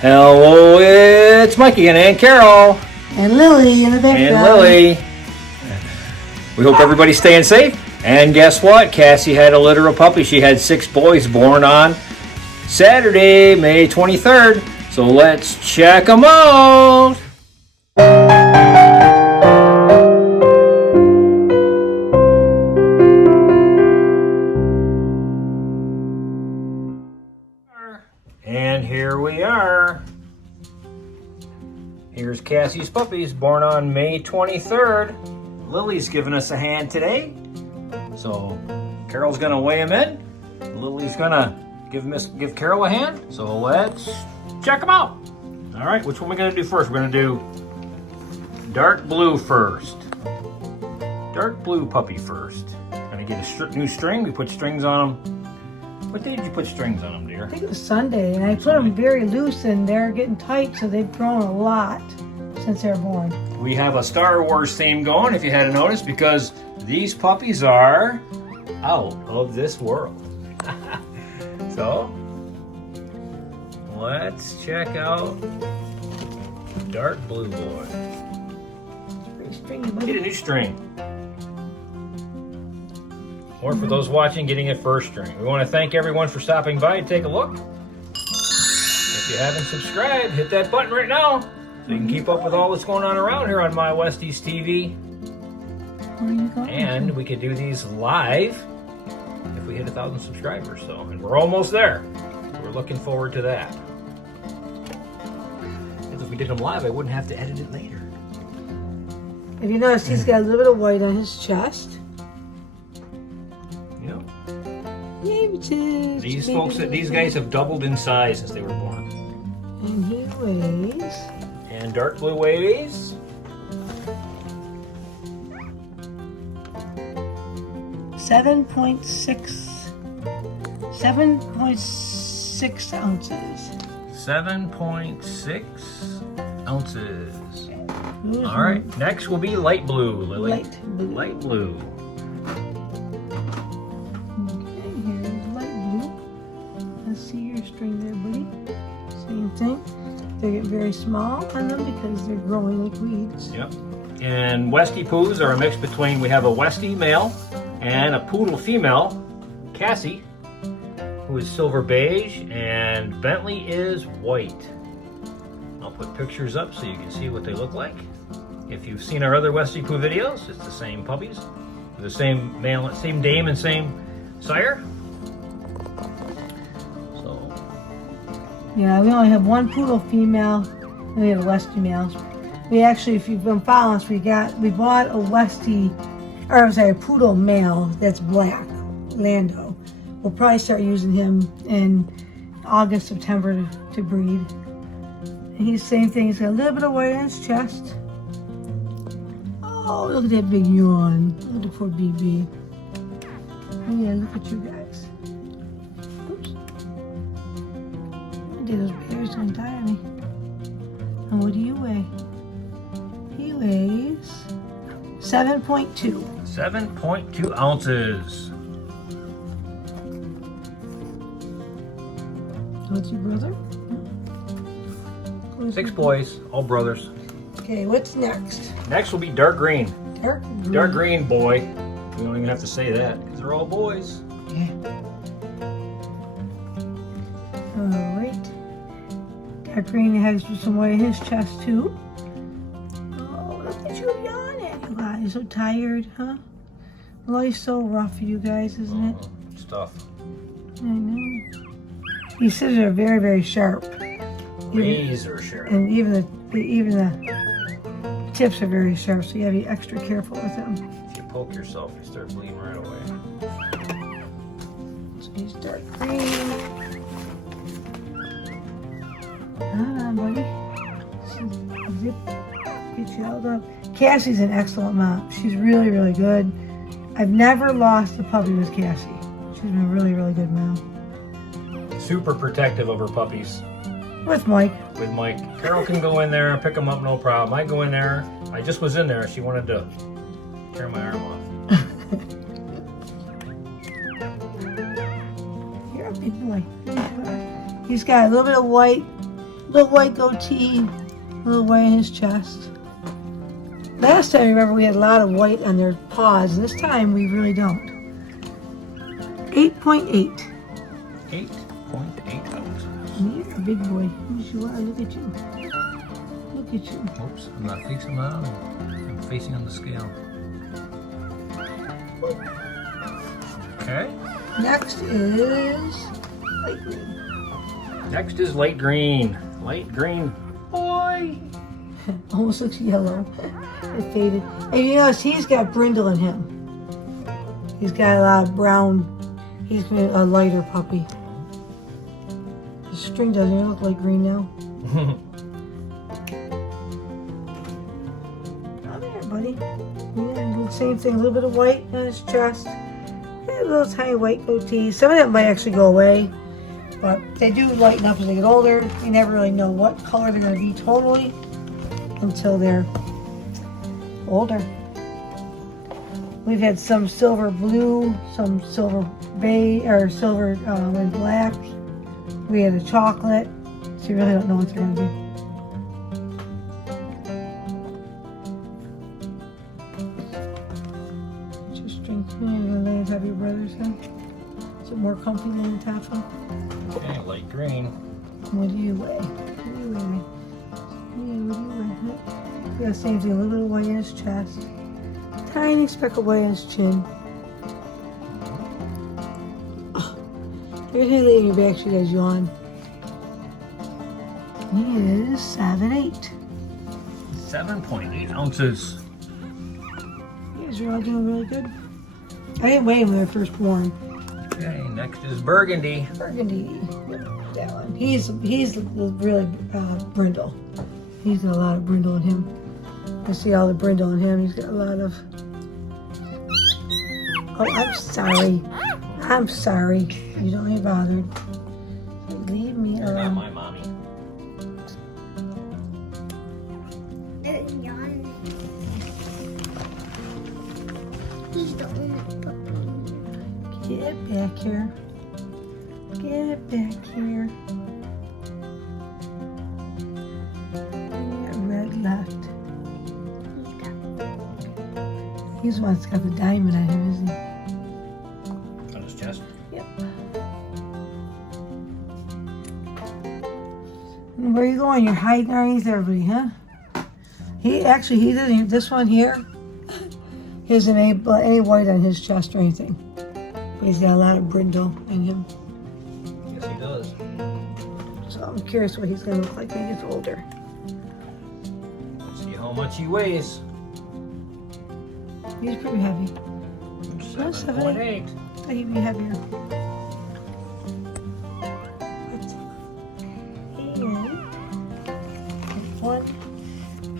Hello, it's Mikey and Aunt Carol. And Lily in the background. And Lily. We hope everybody's staying safe. And guess what? Cassie had a litter of puppies. She had 6 boys born on Saturday, May 23rd. So let's check them out. And here we are. Here's Cassie's puppies, born on May 23rd. Lily's giving us a hand today. So Carol's gonna weigh them in. Lily's gonna give Carol a hand. So let's check them out. All right, which one are we gonna do first? We're gonna do dark blue first. Dark blue puppy first. Gonna get a new string. We put strings on them. What day did you put strings on them, dear? I think it was Sunday, and I put them very loose, and they're getting tight, so they've grown a lot since they were born. We have a Star Wars theme going, if you hadn't noticed, because these puppies are out of this world. So, let's check out Dark Blue Boy. Pretty stringy, buddy. Get a new string. Or for those watching, getting a first string. We want to thank everyone for stopping by and take a look. If you haven't subscribed, hit that button right now so you can keep up with all that's going on around here on My Westies TV. Where are you going? And we could do these live if we hit 1,000 subscribers. So, and we're almost there. We're looking forward to that. Because if we did them live, I wouldn't have to edit it later. If you notice, he's got a little bit of white on his chest. These guys have doubled in size since they were born. And he weighs. And dark blue weighs 7.6 ounces. 7.6 ounces. All right, next will be light blue, Lily. Light blue. Light blue. See your string there, buddy. Same thing. They get very small on them because they're growing like weeds. Yep. And Westiepoos are a mix between, we have a Westie male and a poodle female, Cassie, who is silver beige, and Bentley is white. I'll put pictures up so you can see what they look like. If you've seen our other Westiepoo videos, it's the same puppies, the same male, same dame and same sire. Yeah, we only have one poodle female, and we have Westie males. We actually, if you've been following us, we bought a Westie, or I'm sorry, a poodle male that's black, Lando. We'll probably start using him in August, September to breed. And he's the same thing. He's got a little bit of white on his chest. Oh, look at that big yawn. Look at the poor BB. Oh yeah, look at you guys. Oops. Those bears don't tire me. And what do you weigh? He weighs 7.2. 7.2 ounces. What's your brother? 6 boys, all brothers. Okay, what's next? Next will be dark green. Dark green. Dark green boy. We don't even have to say that because they're all boys. Yeah. Alright. Dark green has some white in his chest too. Oh, look at you yawning, you guys. You're so tired, huh? Life's so rough for you guys, isn't it? It's tough. I know. These scissors are very, very sharp. Razor sharp. And even the tips are very sharp, so you have to be extra careful with them. If you poke yourself, you start bleeding right away. So he's dark green. Come on, buddy. Zip. Get you held up. Cassie's an excellent mom. She's really, really good. I've never lost a puppy with Cassie. She's been a really, really good mom. Super protective of her puppies. With Mike. With Mike. Carol can go in there and pick them up, no problem. I go in there. I just was in there. She wanted to tear my arm off. You're a big boy. He's got a little bit of white Little white goatee, little white in his chest. Last time, remember, we had a lot of white on their paws, and this time we really don't. 8.8. 8.8 ounces. You're a big boy. Yes, you are. Look at you. Look at you. Oops, I'm not facing them out. I'm facing on the scale. Okay. Next is light green. Next is light green. Light green boy. Almost looks yellow. It faded. And you notice he's got brindle in him. He's got a lot of brown. He's been a lighter puppy. The string doesn't even look like green now. Come here, buddy. Yeah, same thing. A little bit of white on his chest. And a little tiny white goatee. Some of them might actually go away. But they do lighten up as they get older. You never really know what color they're going to be totally until they're older. We've had some silver blue, some silver beige, or silver and black. We had a chocolate, so you really don't know what they're going to be. Just drink. You're going to lay on top of your brother's head. Is it more comfy than on top of him? Okay, light green. What do you weigh? What do you weigh? What do you weigh? Yeah, same thing. A little bit of white in his chest. Tiny speck of white in his chin. Oh, everything laying your back, she guys yawn. He is 7'8". 7.8 ounces. You guys are all doing really good. I didn't weigh him when they were first born. Okay, next is Burgundy. Burgundy. That one. He's really brindle. He's got a lot of brindle in him. You see all the brindle in him. He's got a lot of... Oh, I'm sorry. I'm sorry. You don't be bothered. Leave me You're not alone. my mommy. He's the only puppy. Get back here. Get back here. Yeah, red left. He's the one that's got the diamond on him, isn't he? On his chest. Yep. And where are you going? You're hiding underneath everybody, huh? He doesn't. This one here, he doesn't have any white on his chest or anything. But he's got a lot of brindle in him. Yes, he does. So I'm curious what he's going to look like when he gets older. Let's see how much he weighs. He's pretty heavy. 7.8. I think he'd be heavier. And one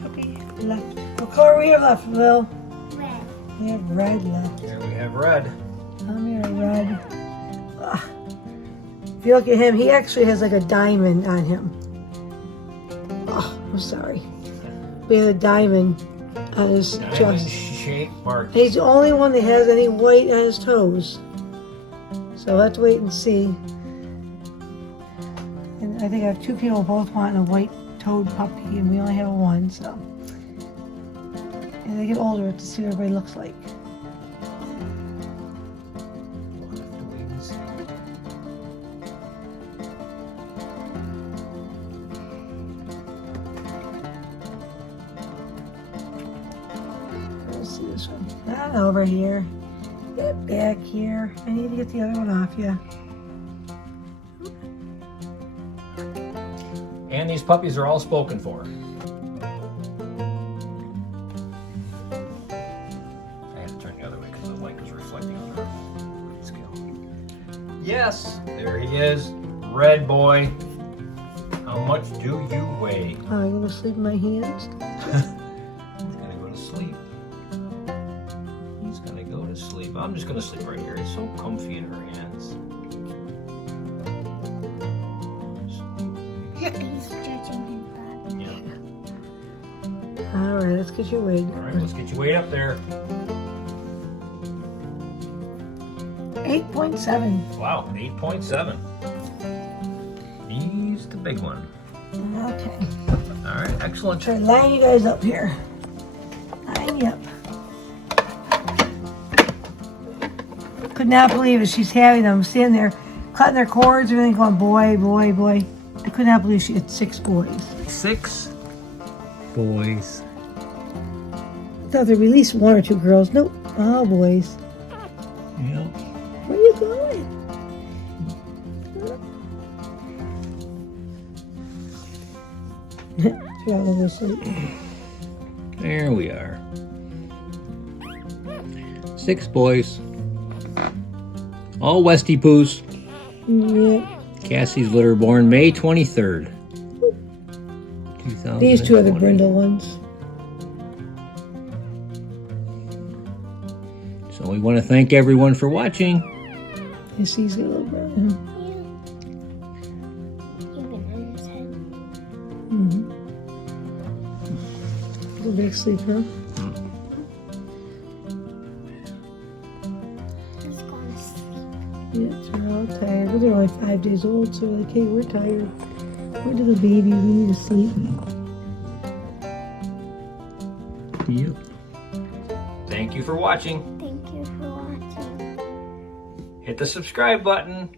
puppy left. What color we have left, Lil? Red. We have red left. Here we have red. I'm here, red. Ugh. If you look at him, he actually has like a diamond on him. Oh, I'm sorry. We have a diamond on his Diamond chest. shaped mark. And he's the only one that has any white on his toes. So we'll have to wait and see. And I think I have two people both wanting a white-toed puppy, and we only have one, so. As they get older, we have to see what everybody looks like. We'll have to wait and see. Let's see this one. Not over here. Get back here. I need to get the other one off you. And these puppies are all spoken for. I had to turn the other way because the light was reflecting on our scale. Yes, there he is. Red boy. How much do you weigh? I'm going to sleep in my hands. He's gonna go to sleep. He's gonna go to sleep. I'm just gonna sleep right here. It's so comfy in her hands. He's stretching his butt. Yeah. All right, let's get you weighed. All right, let's get you weighed up there. 8.7. Wow, 8.7. He's the big one. Okay. All right, excellent. Try to line you guys up here. Line you up. Could not believe it. She's having them standing there, cutting their cords, everything going, boy, boy, boy. I could not believe she had 6 boys. 6 boys. I thought there'd be at least 1 or 2 girls. Nope, all boys. Yeah. Where are you going? She got a little sleep. There we are. 6 boys. All Westiepoos. Yeah. Cassie's litter born May 23rd. These 2 are the 2020. brindle ones. So we want to thank everyone for watching. You see, he's got a little brother. Even on his head. A big sleep, huh? He's going to sleep. Yeah, they're all tired. But they're only 5 days old, so they're like, hey, we're tired. We're little babies. We need to sleep. Yep. Thank you for watching. Thank you for watching. Hit the subscribe button.